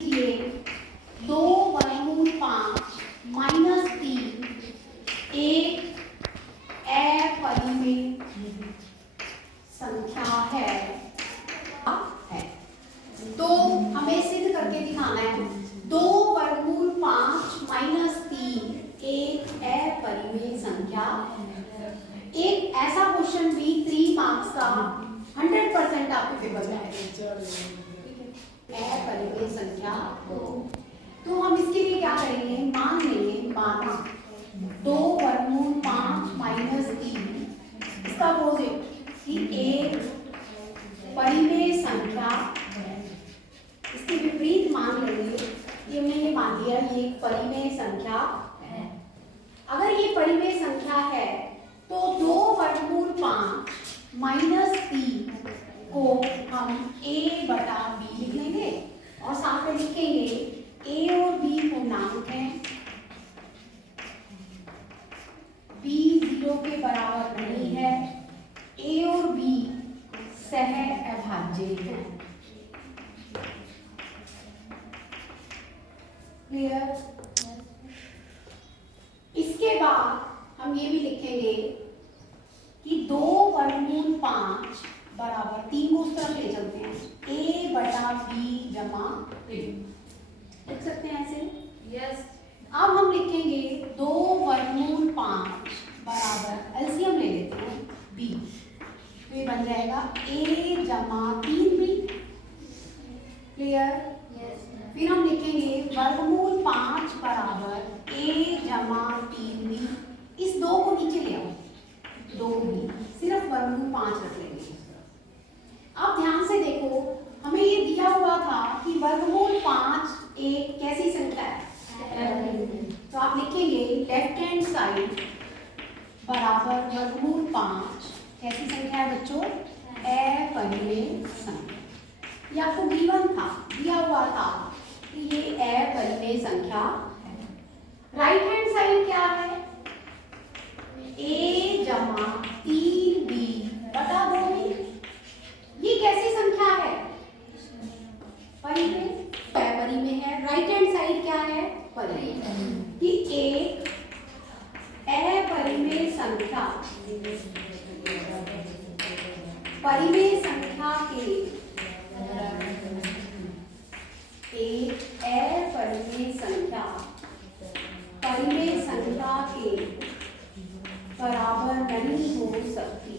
ये 2√5 माइनस 3 एक अपरिमेय संख्या है। तो हमें सिद्ध करके दिखाना है 2√5 माइनस 3 एक अपरिमेय संख्या। एक ऐसा क्वेश्चन भी 3 मार्क्स का 100% आपके पेपर में आएगा। अपरिमेय संख्या तो हम इसके लिए क्या करेंगे, मान लेंगे माना 2√5 माइनस 3 इसका अपोजिट कि एक परिमेय संख्या, इसके विपरीत मान लेंगे कि हमने ये मान लिया ये एक परिमेय संख्या है। अगर ये परिमेय संख्या है तो 2√5 माइनस 3 को हम a बटा b लिख लेंगे और साथ में लिखेंगे a और b पूर्णांक हैं, b 0 के बराबर नहीं है, a और b सह अभाज्य हैं। क्लियर? इसके बाद हम ये भी लिखेंगे कि 2√5 बराबर 3 को उस तरफ ले चलते हैं, a बटा b जमा लिख सकते हैं ऐसे। यस। अब हम लिखेंगे 2√5 बराबर एलसीएम ले लेते हैं b, तो ये बन जाएगा a जमा 3b। क्लियर? यस। फिर हम लिखेंगे 5 बराबर a जमा 3b। इस 2 को नीचे ले आओ, 2b, सिर्फ 5 रख लेंगे। अब ध्यान से देखो, हमें ये दिया हुआ था कि 5 एक कैसी संख्या है, तो आप लिखेंगे लेफ्ट हैंड साइड बराबर 5 कैसी संख्या है बच्चों, अपरिमेय संख्या। ये आपको गिवन था, दिया हुआ था कि ये अपरिमेय संख्या है। राइट हैंड साइड क्या है, a जमा 3b बटा 2b। ये कैसी संख्या है, परिमेय, परिमेय है। राइट हैंड साइड क्या है, परिमेय। कि एक अपरिमेय संख्या परिमेय संख्या के एक अपरिमेय संख्या परिमेय संख्या के बराबर नहीं हो सकती।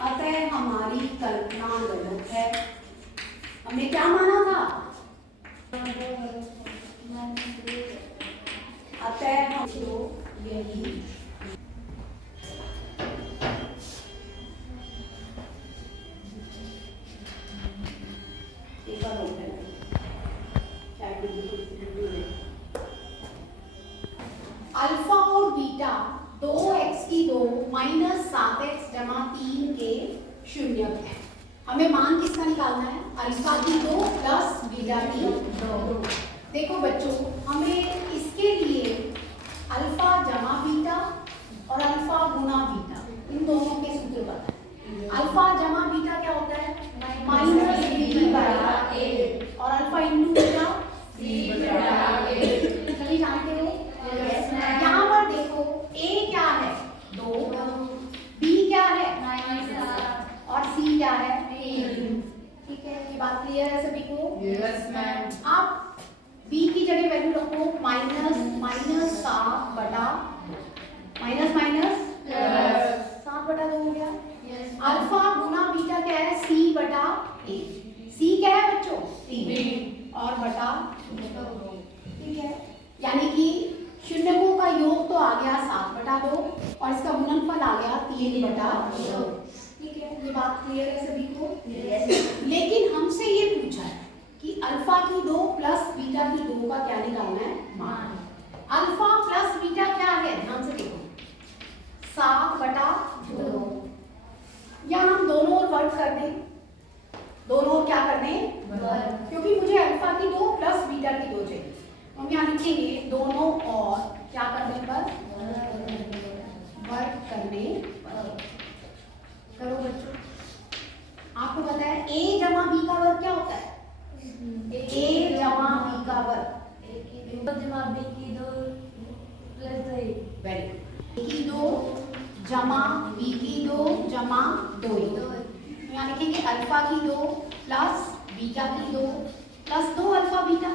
अतः हमारी कल्पना गलत है। हमने क्या माना था, अतः हम यही अल्फा और बीटा 2x की 2 माइनस 7x जमा 3 के शून्यक है। हमें मान किसका निकालना है, अल्फा की 2 प्लस बीटा की 2। देखो बच्चों, हमें इसके लिए अल्फा जमा बीटा और अल्फा गुना बीटा, इन दोनों के सूत्र पता है। अल्फा जमा बीटा क्या होता है, माइनस b बराबर a, और अल्फा इंटू बीटा c बराबर a। सभी जानते हो? यहाँ पर देखो a क्या है 2, b क्या है और c क्या है 3। ठीक है, ये बात क्लियर है सभी को? Yes ma'am. आप b की जगह वैल्यू रखो माइनस 7 बटा माइनस 7 बटा 2 हो गया। अल्फा गुना बीटा क्या है, c बटा a। c क्या है बच्चों, 3 और बटा 2। ठीक है, यानी कि शून्यकों का योग तो आ गया 7 बटा 2 और इसका गुणनफल आ गया 3 बटा 2। ठीक है, ये बात क्लियर है सभी को? लेकिन हमसे ये पूछा है कि अल्फा की 2 प्लस बीटा की 2 का क्या निकालना है, मान। अल्फा प्लस बीटा क्या है, ध्यान से देखो 7 बटा 2। या हम दोनों ओर वर्ग कर दें, दोनों ओर क्या कर दें, क्योंकि मुझे अल्फा की 2 प्लस बीटा की 2 चाहिए। हम यहाँ लिखेंगे दोनों और क्या करने पर, वर्ग करने पर। करो बच्चों, a जमा b का वर्ग क्या होता है? a जमा b का वर्ग जमा b की 2 प्लस 2। Very good. a की 2 जमा b की 2 जमा 2 यहाँ लिखेंगे अल्फा की 2 प्लस बीटा की 2 प्लस 2 अल्फा बीटा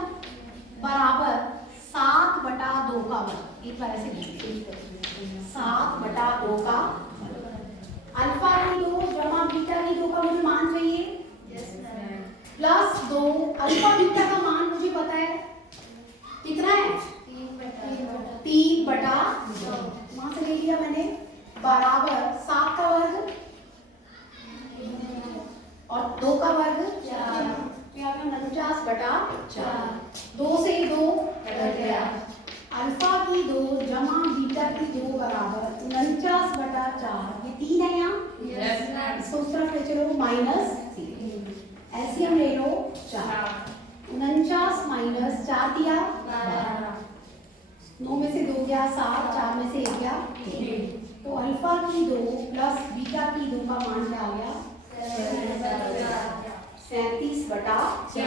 बराबर 7/2 का वर्ग। एक बार ऐसे लिखिए 7/2 का अल्फा की 2 जमा बीटा की 2 का मुझे मान चाहिए प्लस 2 अल्फा बीटा का मान मुझे पता है कितना है 3/2 वहां से ले लिया मैंने बराबर 7 का वर्ग और 2 का वर्ग 4 49/4 2 से 2 कट गया अल्फा की 2 जमा बीटा की 2 बराबर 49/4 ये 3 है यहाँ इसको उस तरफ ले चलो माइनस एलसीएम ले लो 4 49 माइनस 4 दिया 9 में से 2 गया 7 4 में से 1 गया 3 तो अल्फा की 2 प्लस बीटा की 2 का मान क्या आ गया 37/4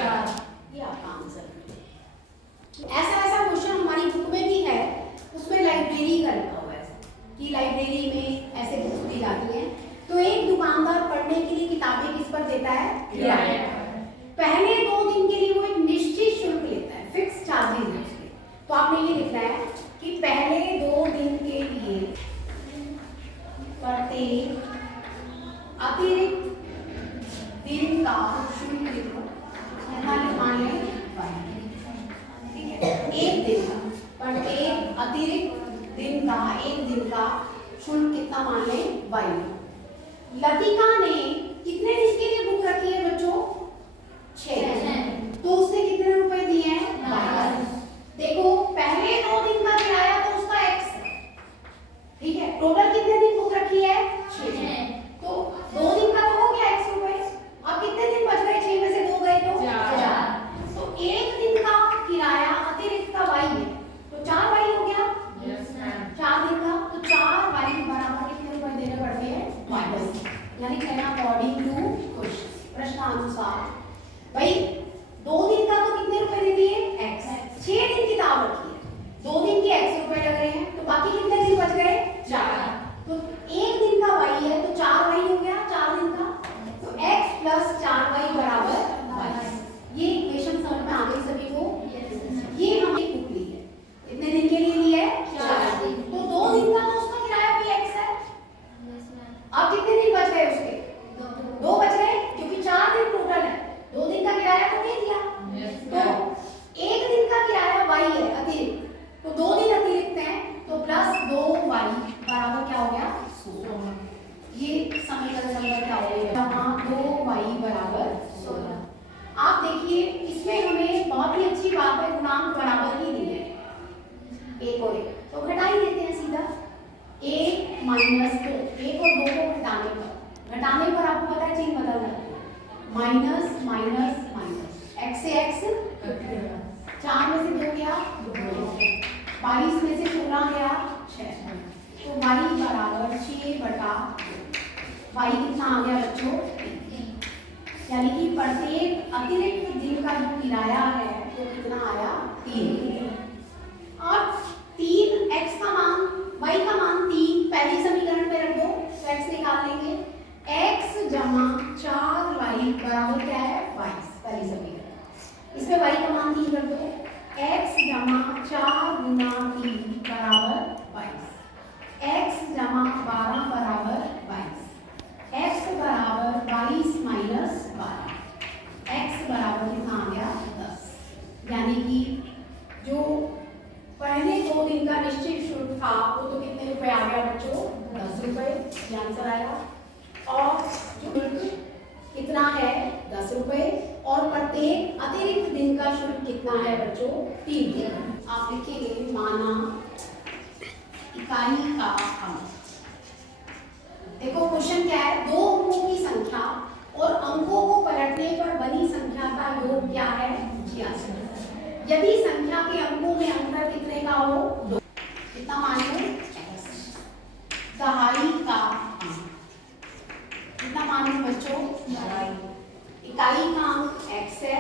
ये आपका आंसर है। ऐसा क्वेश्चन हमारी बुक में भी है उसमें लाइब्रेरी का लिखा हुआ है कि लाइब्रेरी में ऐसे बुक्स दी जाती हैं तो एक दुकानदार पढ़ने के लिए किताबें किस पर देता है किराए पर। पहले 2 दिन के लिए वो एक निश्चित शुल्क लेता है फिक्स चार्जेस है उसके तो आपने ये लिखना है कि पहले 2 दिन के लिए प्रत्येक अतिरिक्त दिन का शुल्क लिखो मान लें एक दिन का प्रत्येक अतिरिक्त दिन का एक दिन का शुल्क कितना मान लें वाई। लतिका ने कितने दिन के लिए बुक रखी है बच्चों 6 तो उसने कितने रुपए दिए हैं देखो पहले 2 दिन का किराया तो उसका x है ठीक है टोटल कितने दिन बुक रखी है 6 तो 2 दिन का तो हो गया x रुपए अब कितने दिन बच गए 6 में से 2 गए तो 4 तो एक दिन का किराया अतिरिक्त का y है तो 4 y हो गया 4 दिन का तो 4 y बराबर कितने रुपए देने पड़ते हैं माइनस यानी कहना अकॉर्डिंग टू क्वेश्चन प्रश्नानुसार भाई 2 दिन का तो कितने रुपए दे दिए x 6 दिन किताब रखी है 2 दिन के x रुपए लग रहे हैं तो बाकी कितने दिन बच गए 4 तो एक दिन का y है तो 4 y हो गया 4 दिन का तो x प्लस 4y बराबर 22 ये इक्वेशन समझ में आ गई सभी को ये हमने बुक ली है इतने दिन के लिए ली है 4 दिन तो 2 दिन का तो उसका किराया भी x है अब कितने दिन बच गए उसके 2 बच गए क्योंकि 4 दिन टोटल है 2 दिन का किराया तो नहीं दिया तो एक दिन का किराया y है अतिरिक्त तो 2 दिन अतिरिक्त हैं तो प्लस 2y बराबर क्या हो गया 16 ये समीकरण नंबर क्या हो गया यहाँ 2y बराबर 16 आप देखिए इसमें हमें बहुत ही अच्छी बात है गुणांक बराबर ही दी है एक और एक तो घटा ही देते हैं सीधा 1 माइनस 2 1 और 2 को घटाने पर आपको पता है चिन्ह बदल जाता है माइनस माइनस माइनस x से x 4 में से 2 गया 22 में से 16 गया 6 तो y बराबर 6/2 y कितना आ गया बच्चों यानी कि प्रत्येक अतिरिक्त दिन का जो किराया है वो कितना आया 3 और 3 x का मान y का मान 3 पहली समीकरण में रख दो तो x निकाल लेंगे x जमा 4y बराबर क्या है 22 पहली समीकरण इसमें y का मान 3 रख दो x जमा 4 गुना 3 बराबर 22 x जमा 12 बराबर 22 x बराबर 22 माइनस 12 x बराबर कितना आ गया 10 यानी कि जो पहले 2 दिन का निश्चित शुल्क था वो तो कितने रुपए आ गया बच्चों 10 रुपए ये आंसर आया और शुल्क कितना है 10 रुपए और प्रत्येक अतिरिक्त दिन का शुल्क कितना है बच्चों 3 दिन आप लिखेंगे माना इकाई का अंक देखो क्वेश्चन क्या है 2 अंकों की संख्या और अंकों को पलटने पर बनी संख्या का योग क्या है 86 यदि संख्या के अंकों में अंतर कितने का हो 2 कितना माने दहाई का अंक कितना माने बच्चों इकाई का अंक x है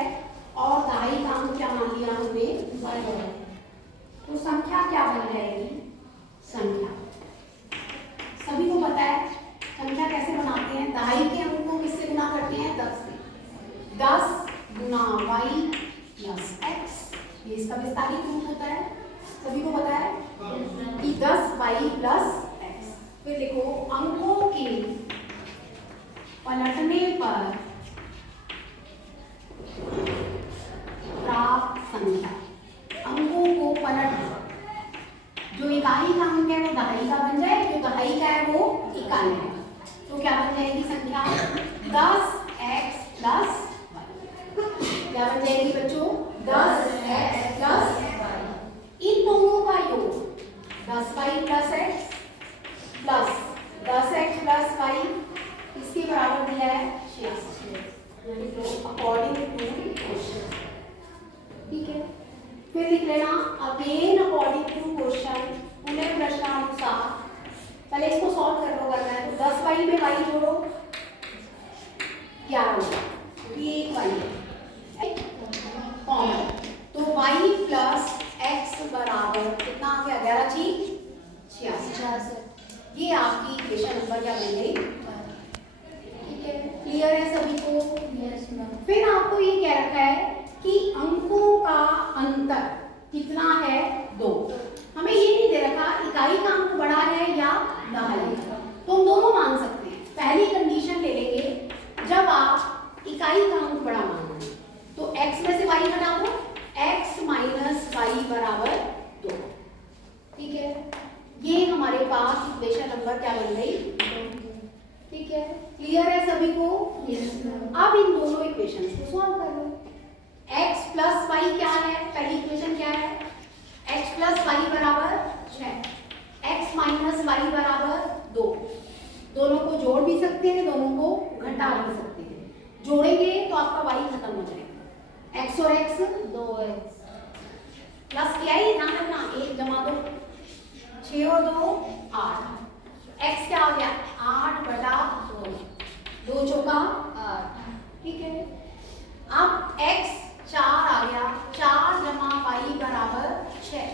और दहाई का अंक क्या मान लिया हमने y है। तो संख्या क्या बन जाएगी? संख्या सभी को पता है संख्या कैसे बनाते हैं, दहाई के अंक को किससे गुना करते हैं? 10 से। 10 गुना y प्लस x, ये इसका विस्तारित रूप होता है, सभी को पता है कि 10y प्लस x। फिर देखो अंकों के पलटने पर प्राप्त संख्या, अंकों को पलट जो इकाई का अंक है वो दहाई का बन जाए, जो दहाई का है वो इकाई है। तो क्या बन जाएगी संख्या? 10x plus y। क्या बन जाएगी बच्चों? 10x plus y। इन दोनों का योग 10y plus x plus 10x plus y इसके बराबर दिया है 86। अकॉर्डिंग टू क्वेश्चन, ठीक है। फिर लिख लेना अगेन अकॉर्डिंग टू क्वेश्चन, उन्हें प्रश्नानुसार। पहले इसको सॉल्व करना है, तो 10y में y जोड़ो 11 होगा, ये y कॉमन, तो y प्लस x बराबर कितना आ गया? 11 × 66। ये आपकी इक्वेशन नंबर क्या बन गई? ठीक है, क्लियर है सभी को? Yes ma'am. फिर आपको ये कह रखा है कि अंकों का अंतर कितना है? 2। हमें ये नहीं दे रखा इकाई का अंक बड़ा है या दहाई का, तो हम दोनों मान सकते हैं। पहली कंडीशन ले लेंगे जब आप इकाई का अंक बड़ा मानना है, तो x में से y घटा दो, x माइनस y बराबर 2। ठीक है, ये हमारे पास इक्वेशन नंबर क्या बन गई? ठीक है, क्लियर है सभी को? Yes ma'am. अब इन दोनों इक्वेशंस को सॉल्व कर लो। x प्लस y क्या है? पहली इक्वेशन क्या है? x प्लस y बराबर 6, x माइनस y बराबर 2। दोनों को जोड़ भी सकते हैं, दोनों को घटा भी सकते हैं। जोड़ेंगे तो आपका y खत्म हो जाएगा, x और x 2x प्लस क्या ही ध्यान रखना, 1 जमा 2, 6 और 2 8। x क्या हो गया? 8 बटा 2 चौका 8। ठीक है, अब x 4 आ गया, 4 जमा y बराबर 6,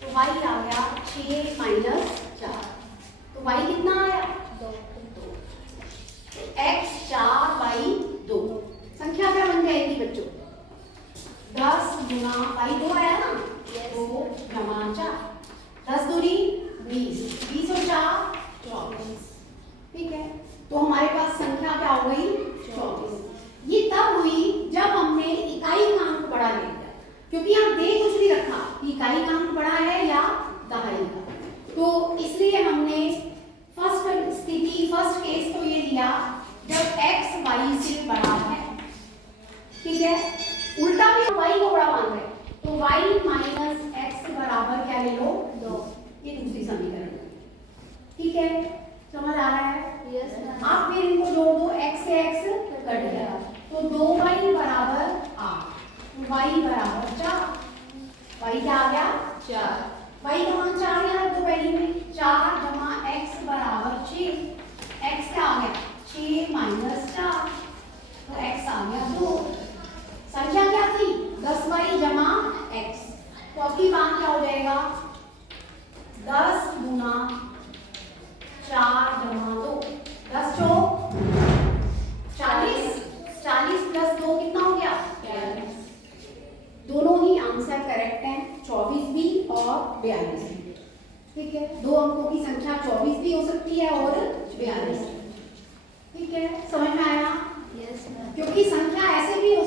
तो y आ गया 6 माइनस 4, तो y कितना आया? 2। x 4 y 2 संख्या क्या बन जाएगी बच्चों? 10 गुना y 2 आया ना, 2 जमा 4, 10 दूनी 20, 20 और 4 24। ठीक है, तो हमारे पास संख्या क्या हो गई? 24। ये तब हुई जब हमने इकाई का अंक बड़ा ले लिया, क्योंकि यहाँ दे कुछ नहीं रखा कि इकाई का अंक बड़ा है या दहाई का, तो इसलिए हमने फर्स्ट केस तो ये लिया जब x y से बड़ा है। ठीक है, उल्टा भी हम y को बड़ा मान रहे हैं, तो y माइनस x बराबर क्या ले लो? 2। ये दूसरी समीकरण। ठीक है, समझ आ रहा है? Yes ma'am. आप फिर इनको जोड़ दो, x से x कट गया, तो 2y बराबर 8, y बराबर 4। y क्या आ गया? 4। y का मान 4 यार दो पहली में, 4 जमा x बराबर 6, x क्या आ गया? 6 माइनस 4, तो x आ गया 2। संख्या क्या थी? 10y जमा x, तो आपकी मान क्या हो जाएगा? 10 गुना 4 जमा 2, 10 चौक 40, 40 प्लस 2 कितना हो गया? 42। दोनों ही आंसर करेक्ट हैं, 24 भी और 42 भी। ठीक है, दो अंकों की संख्या 24 भी हो सकती है और 42। ठीक है, समझ में आया? Yes ma'am. क्योंकि संख्या ऐसे भी हो